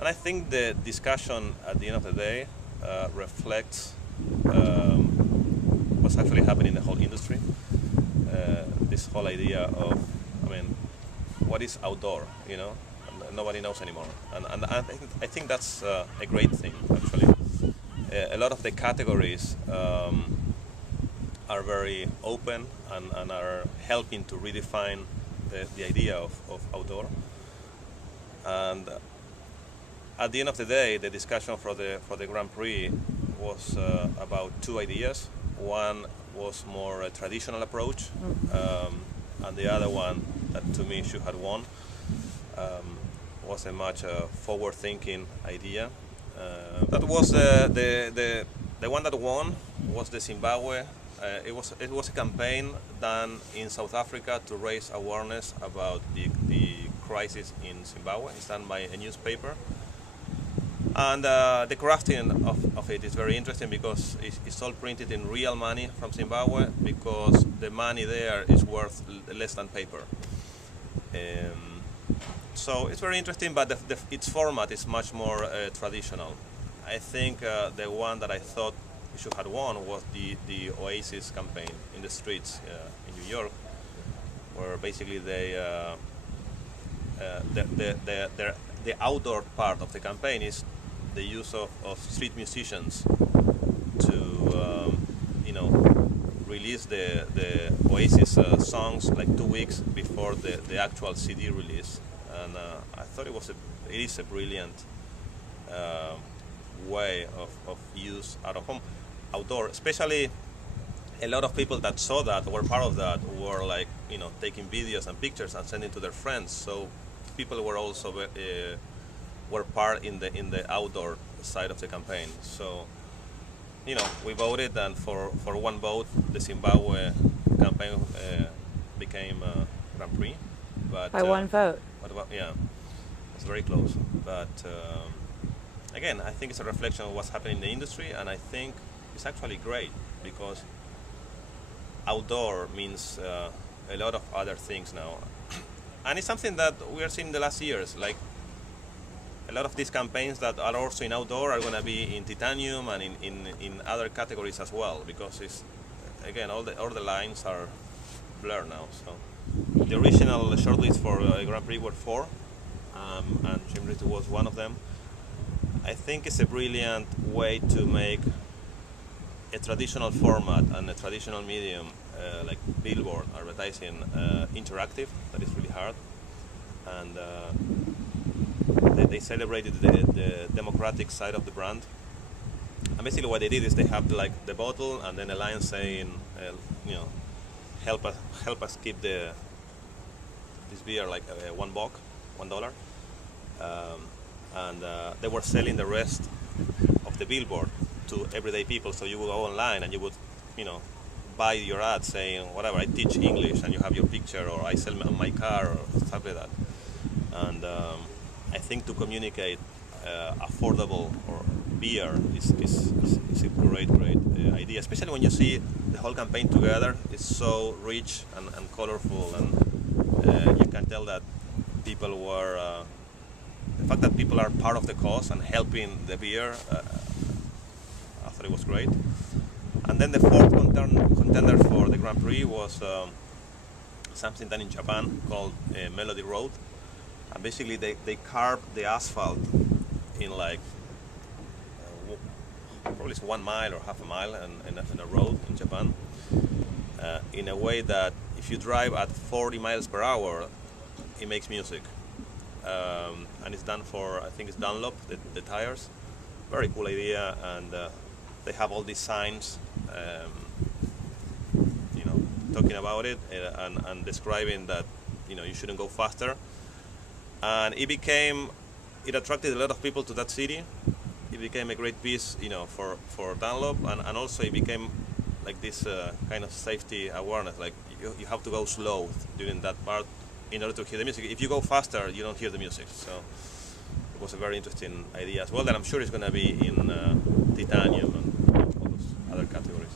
And I think the discussion at the end of the day reflects what's actually happening in the whole industry. This whole idea of, I mean, what is outdoor, you know? Nobody knows anymore. And I think that's a great thing, actually. A lot of the categories are very open and are helping to redefine the idea of outdoor. And at the end of the day, the discussion for the Grand Prix was about two ideas. One was more a traditional approach, and the other one that to me should have won was a much forward-thinking idea. That was the one that won was the Zimbabwe. It was a campaign done in South Africa to raise awareness about the crisis in Zimbabwe. It's done by a newspaper. And the crafting of it is very interesting because it's all printed in real money from Zimbabwe, because the money there is worth less than paper. So it's very interesting, but its format is much more traditional. I think the one that I thought should have won was the Oasis campaign in the streets in New York, where basically the outdoor part of the campaign is the use of street musicians to release the Oasis songs like 2 weeks before the actual CD release. And I thought it is a brilliant way of use out of home, outdoor. Especially a lot of people that saw that, were part of that, were like taking videos and pictures and sending to their friends. So people were also were part in the outdoor side of the campaign. So we voted, and for one vote, the Zimbabwe campaign became Grand Prix. But by one vote. Yeah, it's very close. But again, I think it's a reflection of what's happening in the industry, and I think it's actually great because outdoor means a lot of other things now, and it's something that we are seeing in the last years. Like a lot of these campaigns that are also in outdoor are going to be in titanium and in other categories as well, because it's again all the lines are blurred now. So the original shortlist for Grand Prix were 4, and Chimrit was one of them. I think it's a brilliant way to make a traditional format and a traditional medium like billboard advertising interactive. That is really hard, and they celebrated the democratic side of the brand. And basically what they did is they have like the bottle and then a line saying, help us keep this beer like $1, and they were selling the rest of the billboard to everyday people. So you would go online and you would, buy your ad saying whatever, I teach English, and you have your picture, or I sell my car, or stuff like that. And I think to communicate affordable or beer is a great idea, especially when you see the whole campaign together. It's so rich and colorful, and you can tell that people were the fact that people are part of the cause and helping the beer. I thought it was great. And then the fourth contender for the Grand Prix was something done in Japan called Melody Road. And basically they carved the asphalt in like probably 1 mile or half a mile in a road in Japan in a way that if you drive at 40 miles per hour, it makes music. And it's done for, I think it's Dunlop, the tires. Very cool idea, and they have all these signs talking about it and describing that you shouldn't go faster. And it attracted a lot of people to that city. It became a great piece, for Dunlop, and also it became like this kind of safety awareness. Like you have to go slow during that part in order to hear the music. If you go faster, you don't hear the music. So it was a very interesting idea as well, that I'm sure is going to be in titanium and all those other categories.